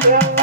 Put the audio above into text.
Thank yeah. you.